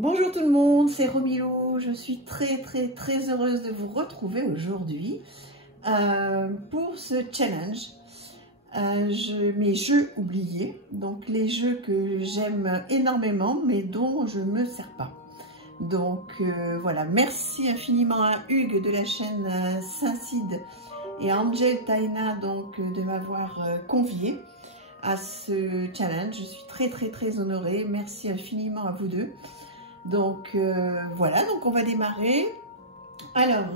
Bonjour tout le monde, c'est Romilo. Je suis très heureuse de vous retrouver aujourd'hui pour ce challenge. Mes jeux oubliés, donc les jeux que j'aime énormément mais dont je ne me sers pas. Donc voilà, merci infiniment à Hugues de la chaîne Saint-Cide et à Angel Taina donc de m'avoir conviée à ce challenge. Je suis très honorée. Merci infiniment à vous deux. Donc voilà, donc on va démarrer. Alors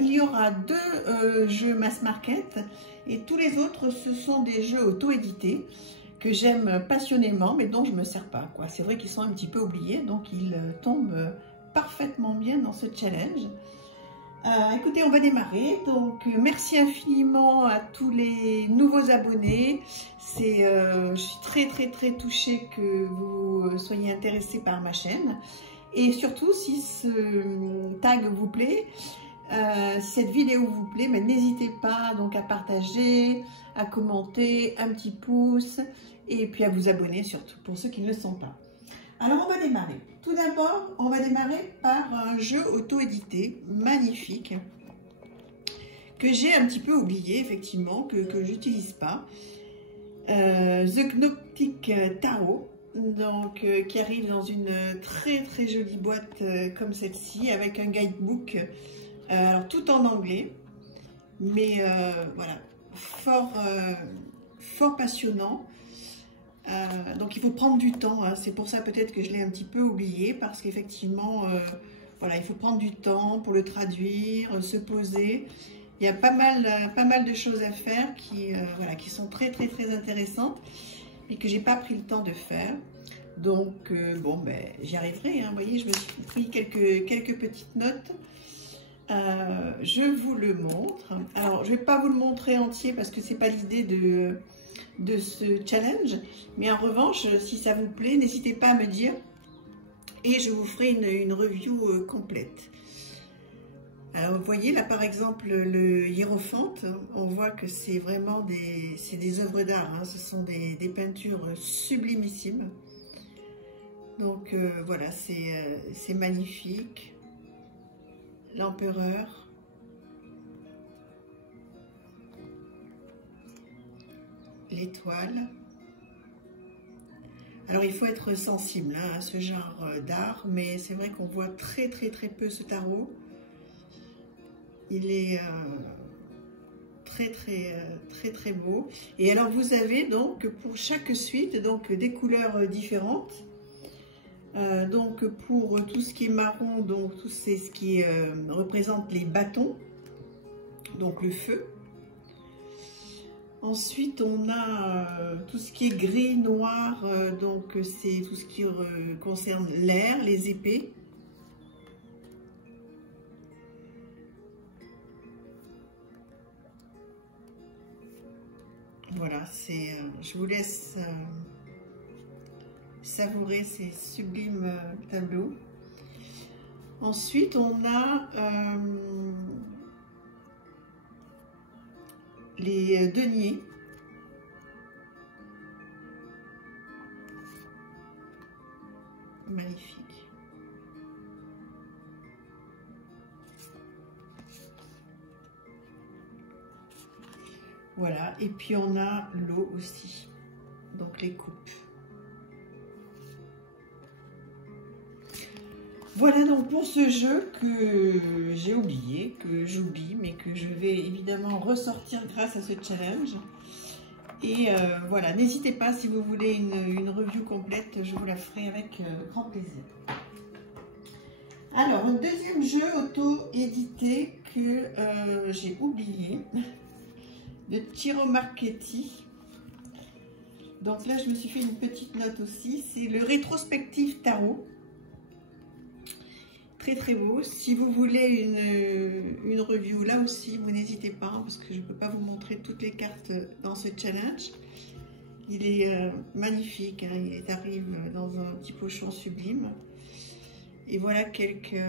il y aura deux jeux mass market et tous les autres ce sont des jeux auto-édités que j'aime passionnément mais dont je ne me sers pas, quoi. C'est vrai qu'ils sont un petit peu oubliés, donc ils tombent parfaitement bien dans ce challenge. Écoutez, on va démarrer. Donc merci infiniment à tous les nouveaux abonnés. Je suis très touchée que vous soyez intéressés par ma chaîne. Et surtout, si ce tag vous plaît, si cette vidéo vous plaît, n'hésitez pas donc à partager, à commenter, un petit pouce et puis à vous abonner surtout pour ceux qui ne le sont pas. Alors on va démarrer. Tout d'abord, on va démarrer par un jeu auto-édité magnifique que j'ai un petit peu oublié effectivement, que j'utilise pas. The Gnoptic Tarot. Donc qui arrive dans une très jolie boîte comme celle-ci avec un guidebook alors tout en anglais mais voilà, fort passionnant. Donc il faut prendre du temps, hein. C'est pour ça peut-être que je l'ai un petit peu oublié, parce qu'effectivement voilà, il faut prendre du temps pour le traduire, se poser. Il y a pas mal de choses à faire voilà, qui sont très intéressantes et que j'ai pas pris le temps de faire. Donc bon, j'y arriverai, hein. Vous voyez, je me suis pris quelques petites notes. Je vous le montre. Alors je vais pas vous le montrer entier parce que c'est pas l'idée de ce challenge, mais en revanche si ça vous plaît, n'hésitez pas à me dire et je vous ferai une review complète. Alors, vous voyez là par exemple le hiérophante, on voit que c'est vraiment des œuvres d'art, hein. Ce sont des peintures sublimissimes. Donc voilà, c'est magnifique. L'empereur. L'étoile. Alors il faut être sensible, hein, à ce genre d'art, mais c'est vrai qu'on voit très peu ce tarot. Il est très beau. Et alors vous avez donc pour chaque suite donc des couleurs différentes. Donc pour tout ce qui est marron, donc tout c'est ce qui représente les bâtons, donc le feu. Ensuite on a tout ce qui est gris, noir, donc c'est tout ce qui concerne l'air, les épées. Voilà, je vous laisse savourer ces sublimes tableaux. Ensuite, on a les deniers. Magnifique. Voilà, et puis on a l'eau aussi, donc les coupes. Voilà donc pour ce jeu que j'ai oublié, que j'oublie, mais que je vais évidemment ressortir grâce à ce challenge. Et voilà, n'hésitez pas si vous voulez une review complète, je vous la ferai avec grand plaisir. Alors, un deuxième jeu auto-édité que j'ai oublié, de Ciro Marchetti. Donc là, je me suis fait une petite note aussi, c'est le rétrospective tarot. Très beau. Si vous voulez une review là aussi, vous n'hésitez pas, hein, parce que je ne peux pas vous montrer toutes les cartes dans ce challenge. Il est magnifique, hein, il arrive dans un petit pochon sublime. Et voilà quelques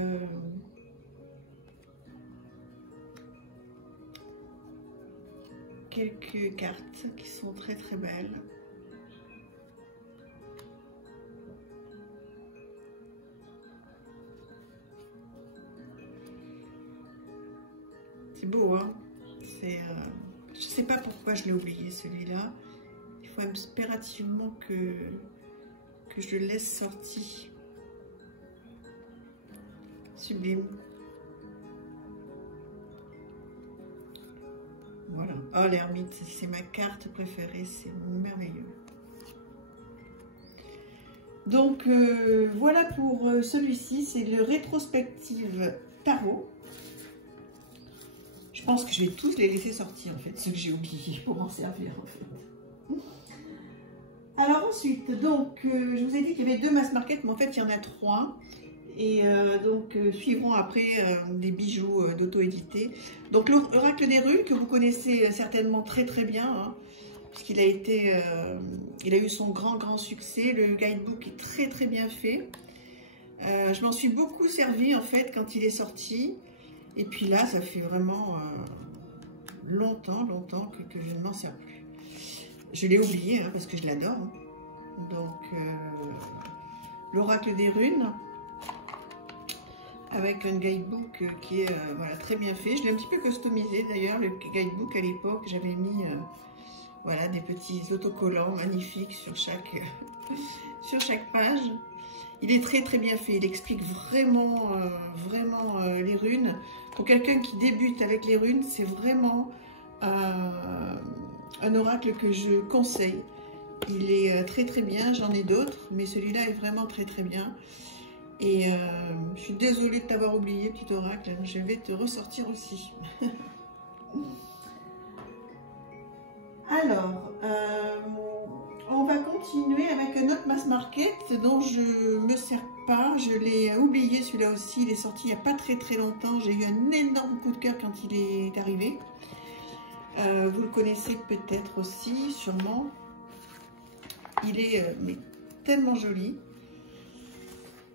cartes qui sont très belles. C'est beau, hein. Je sais pas pourquoi je l'ai oublié celui-là. Il faut impérativement que je le laisse sorti. Sublime. Voilà. Oh, l'ermite, c'est ma carte préférée. C'est merveilleux. Donc, voilà pour celui-ci. C'est le rétrospective tarot. Je pense que je vais tous les laisser sortir, en fait, ceux que j'ai oubliés pour en servir, en fait. Alors ensuite, donc, je vous ai dit qu'il y avait 2 mass market, mais en fait, il y en a 3. Et donc, suivront après des bijoux d'auto-édité. Donc, l'oracle des runes, que vous connaissez certainement très très bien, hein, puisqu'il a été, il a eu son grand succès. Le guidebook est très très bien fait. Je m'en suis beaucoup servi, en fait, quand il est sorti. Et puis là, ça fait vraiment longtemps que je ne m'en sers plus. Je l'ai oublié, hein, parce que je l'adore. Hein. Donc, l'oracle des runes, avec un guidebook qui est voilà, très bien fait. Je l'ai un petit peu customisé d'ailleurs, le guidebook à l'époque. J'avais mis voilà, des petits autocollants magnifiques sur chaque page. Il est très très bien fait. Il explique vraiment, les runes. Pour quelqu'un qui débute avec les runes, c'est vraiment un oracle que je conseille. Il est très très bien. J'en ai d'autres, mais celui-là est vraiment très très bien. Et je suis désolée de t'avoir oublié, petit oracle. Je vais te ressortir aussi. Alors, on va continuer avec un autre mass market dont je ne me sers pas. Je l'ai oublié, celui-là aussi. Il est sorti il n'y a pas très très longtemps. J'ai eu un énorme coup de cœur quand il est arrivé. Vous le connaissez peut-être aussi, sûrement. Il est mais tellement joli.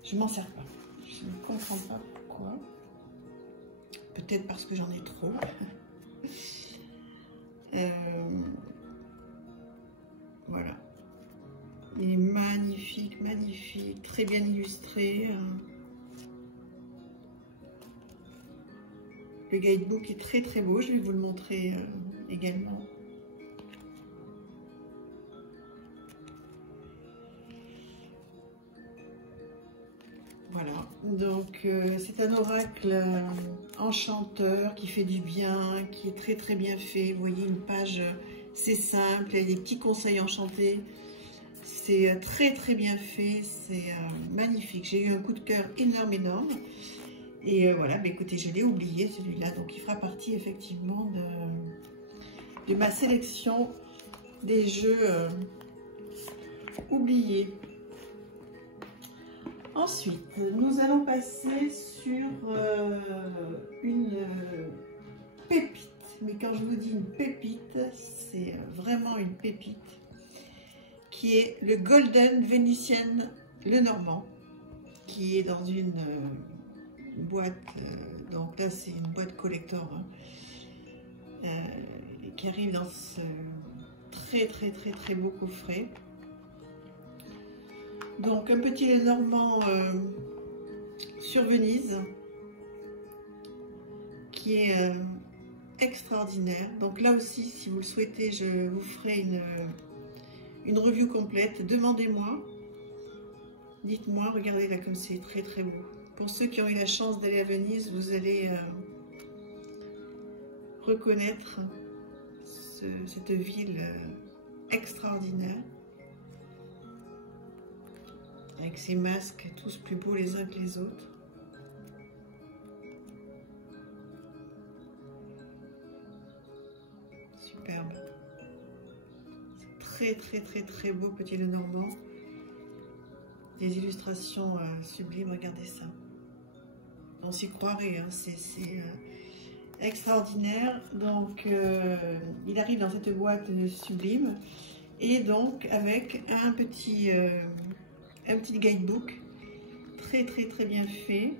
Je m'en sers pas. Je ne comprends pas pourquoi. Peut-être parce que j'en ai trop. Voilà. Il est magnifique, très bien illustré. Le guidebook est très très beau. Je vais vous le montrer également. Voilà, donc c'est un oracle enchanteur qui fait du bien, qui est très très bien fait. Vous voyez une page, c'est simple, il y a des petits conseils enchantés. C'est très très bien fait, c'est magnifique. J'ai eu un coup de cœur énorme. Et voilà, mais écoutez, je l'ai oublié celui-là, donc il fera partie effectivement de ma sélection des jeux oubliés. Ensuite, nous allons passer sur une pépite. Mais quand je vous dis une pépite, c'est vraiment une pépite, qui est le Golden Vénitienne Lenormand, qui est dans une boîte, donc là c'est une boîte collector, hein, qui arrive dans ce très beau coffret. Donc un petit Lenormand sur Venise qui est extraordinaire. Donc là aussi, si vous le souhaitez, je vous ferai une review complète. Demandez-moi, dites-moi, regardez là comme c'est très très beau. Pour ceux qui ont eu la chance d'aller à Venise, vous allez reconnaître cette ville extraordinaire. Avec ces masques tous plus beaux les uns que les autres. Superbe. Très beau petit Lenormand. Des illustrations sublimes, regardez ça. On s'y croirait, hein. C'est extraordinaire. Donc il arrive dans cette boîte sublime. Et donc avec un petit guidebook très bien fait.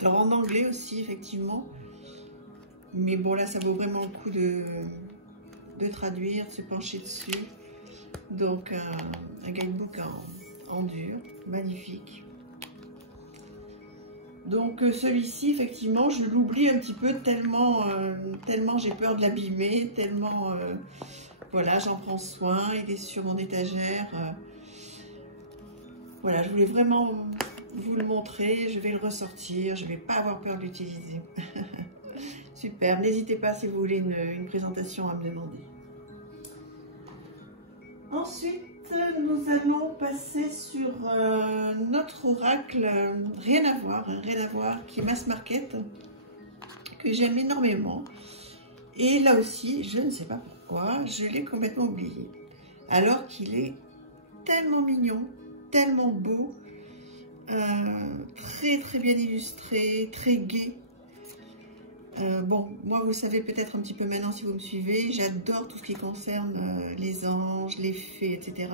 Alors en anglais aussi effectivement, mais bon là ça vaut vraiment le coup de traduire, de se pencher dessus. Donc un guidebook en dur, magnifique. Donc celui-ci, effectivement, je l'oublie un petit peu tellement, tellement j'ai peur de l'abîmer, tellement, voilà, j'en prends soin, il est sur mon étagère. Voilà, je voulais vraiment vous le montrer, je vais le ressortir, je ne vais pas avoir peur de l'utiliser. Super, n'hésitez pas si vous voulez une présentation à me demander. Ensuite, nous allons passer sur notre oracle, rien à voir, qui est Mass Market, que j'aime énormément. Et là aussi, je ne sais pas pourquoi, je l'ai complètement oublié. Alors qu'il est tellement mignon, tellement beau, très très bien illustré, très gai. Bon, moi vous savez peut-être un petit peu maintenant si vous me suivez, j'adore tout ce qui concerne les anges, les fées, etc.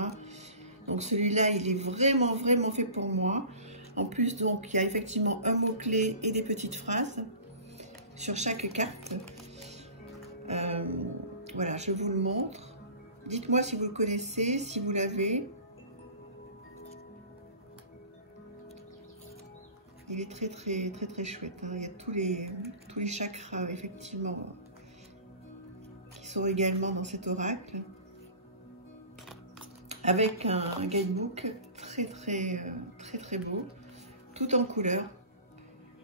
Donc celui-là, il est vraiment fait pour moi. En plus, donc, il y a effectivement un mot-clé et des petites phrases sur chaque carte. Voilà, je vous le montre. Dites-moi si vous le connaissez, si vous l'avez. Il est très chouette. Hein. Il y a tous les chakras, effectivement, qui sont également dans cet oracle. Avec un guidebook très beau, tout en couleur.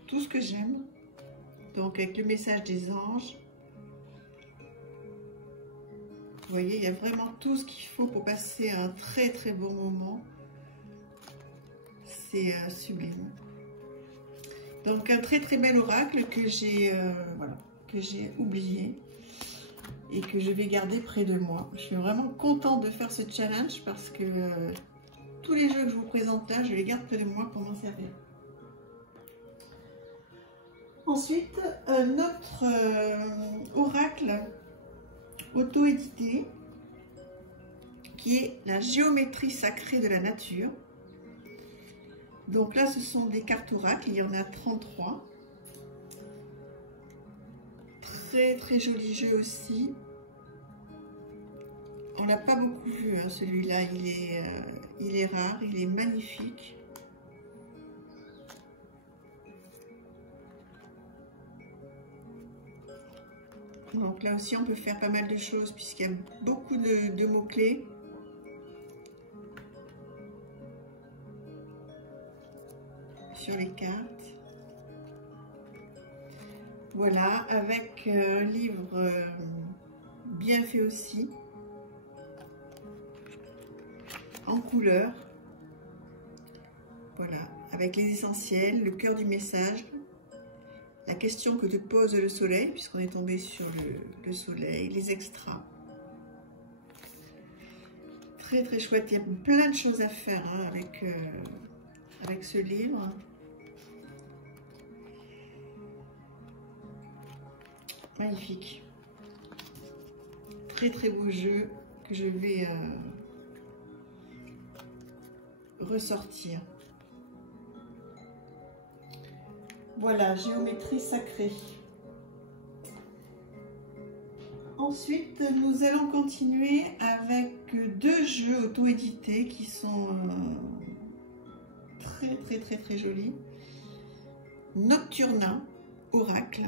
Tout ce que j'aime. Donc, avec le message des anges. Vous voyez, il y a vraiment tout ce qu'il faut pour passer un très bon moment. C'est sublime. Donc un très bel oracle que j'ai voilà, que j'ai oublié et que je vais garder près de moi. Je suis vraiment contente de faire ce challenge parce que tous les jeux que je vous présente là, je les garde près de moi pour m'en servir. Ensuite, notre oracle auto-édité qui est la géométrie sacrée de la nature. Donc là, ce sont des cartes oracles, il y en a 33. Très joli jeu aussi. On l'a pas beaucoup vu, hein, celui-là, il est rare, il est magnifique. Donc là aussi, on peut faire pas mal de choses puisqu'il y a beaucoup de mots-clés. Sur les cartes. Voilà, avec un livre bien fait aussi, en couleur. Voilà, avec les essentiels, le cœur du message, la question que te pose le soleil, puisqu'on est tombé sur le soleil, les extras. Très chouette, il y a plein de choses à faire hein, avec ce livre. Magnifique. Très beau jeu que je vais ressortir. Voilà, géométrie sacrée. Ensuite, nous allons continuer avec deux jeux auto-édités qui sont très jolis. Nocturna, Oracle.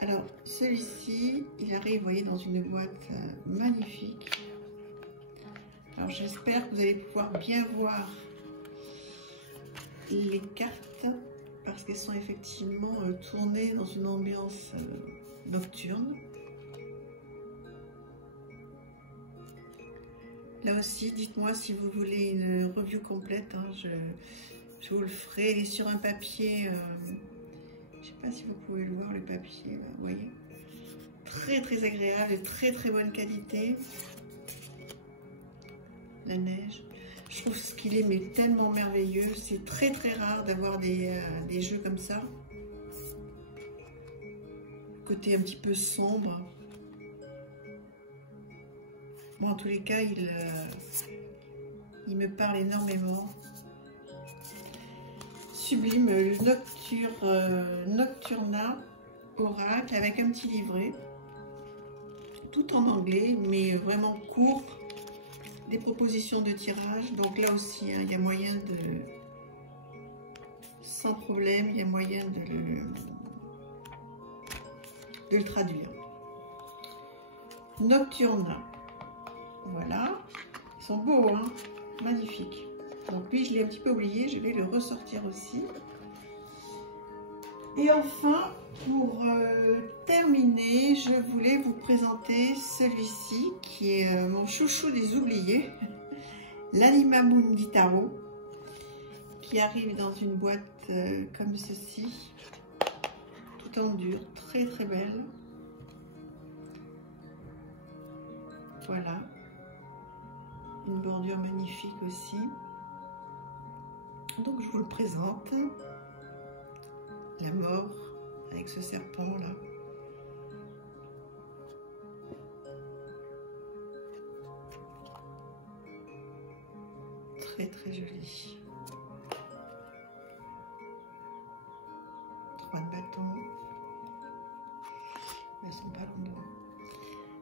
Alors, celui-ci, il arrive, vous voyez, dans une boîte magnifique. Alors, j'espère que vous allez pouvoir bien voir les cartes parce qu'elles sont effectivement tournées dans une ambiance nocturne. Là aussi, dites-moi si vous voulez une review complète. Hein, je vous le ferai. Elle est sur un papier... je ne sais pas si vous pouvez le voir, le papier, là, vous voyez. Très agréable, très bonne qualité. La neige. Je trouve ce qu'il est mais tellement merveilleux. C'est très rare d'avoir des jeux comme ça. Côté un petit peu sombre. Bon, en tous les cas, il me parle énormément. Sublime, Nocturna Oracle avec un petit livret, tout en anglais, mais vraiment court, des propositions de tirage. Donc là aussi, hein, il y a moyen sans problème, il y a moyen de le traduire. Nocturne, voilà, ils sont beaux, hein, magnifiques. Donc lui, je l'ai un petit peu oublié, je vais le ressortir aussi. Et enfin, pour terminer, je voulais vous présenter celui-ci qui est mon chouchou des oubliés, l'Anima Mundi Tarot, qui arrive dans une boîte comme ceci, tout en dur, très très belle. Voilà, une bordure magnifique aussi. Donc je vous le présente, la mort avec ce serpent là. Très très joli. 3 de bâton. Elles sont pas longues.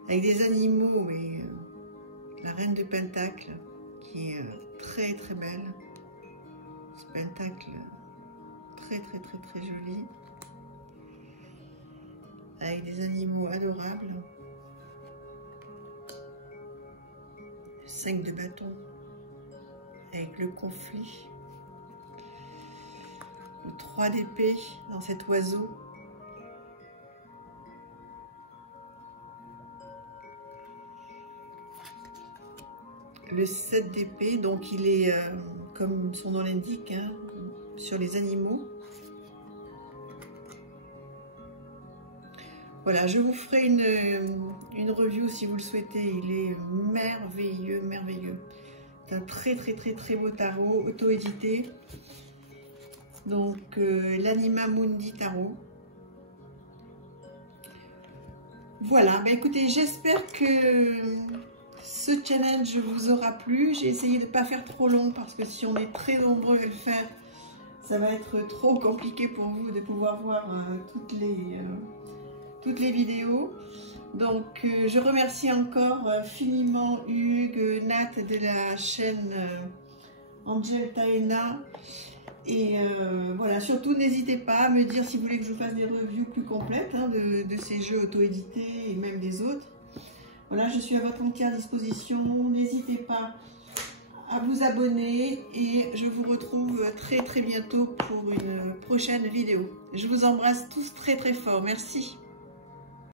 Avec des animaux, mais la reine de Pentacle qui est très très belle. Ce pentacle très très très très joli. Avec des animaux adorables. 5 de bâton. Avec le conflit. Le 3 d'épée dans cet oiseau. Le 7 d'épée, donc il est, comme son nom l'indique, hein, sur les animaux. Voilà, je vous ferai une review si vous le souhaitez. Il est merveilleux, merveilleux. C'est un très très très très beau tarot, auto-édité. Donc l'Anima Mundi Tarot. Voilà, bah écoutez, j'espère que ce challenge vous aura plu. J'ai essayé de ne pas faire trop long parce que si on est très nombreux à le faire, ça va être trop compliqué pour vous de pouvoir voir toutes les vidéos. Donc je remercie encore finiment Hugues, Nat de la chaîne Angel Taena. Et voilà, surtout n'hésitez pas à me dire si vous voulez que je vous fasse des reviews plus complètes hein, de ces jeux auto-édités et même des autres. Voilà, je suis à votre entière disposition. N'hésitez pas à vous abonner et je vous retrouve très très bientôt pour une prochaine vidéo. Je vous embrasse tous très très fort. Merci.